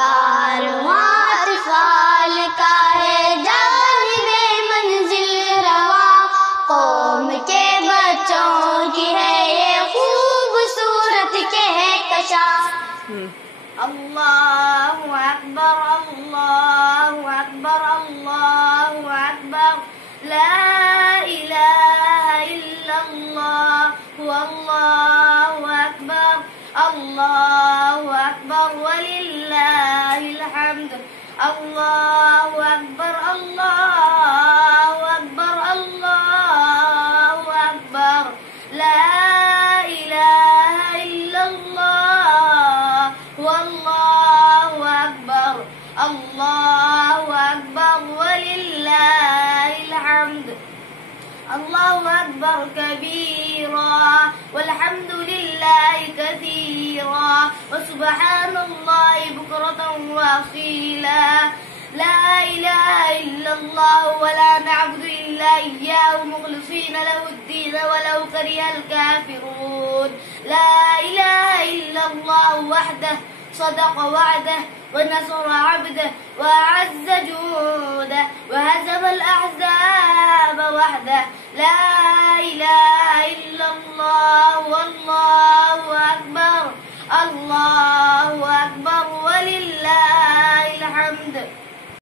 कारवां अतफाल का है जानिबे मंजिल रवा, कौम के बच्चों की है ये खूबसूरत कहकशा। अल्लाहु अकबर अल्लाहु अकबर अल्लाहु अकबर, ला इलाहा इल्लल्लाह अल्लाहु अकबर अल्लाहु अकबर वलिल्लाहिल हम्द। अल्लाहु अकबर अल्लाहु अकबर अल्लाहु अकबर, ला इलाहा इल्लल्लाह अल्लाहु अकबर अल्लाहु अकबर वलिल्लाहिल हम्द। अल्लाहु अकबर कबीरा वल्हम्दुलिल्लाहि कसीरा व सुब्हानल्लाहि बुक्रतन व असीला। ला इलाहा इल्लल्लाह व ला नअबुदु इल्ला इय्याहु मुखलिसीना लहुद्दीन वलौ करिहल काफिरून। ला इलाहा इल्लल्लाह वहदह صدق وعده ونصر عبده وأعز جوده وهزم الأحزاب وحده। لا إله إلا الله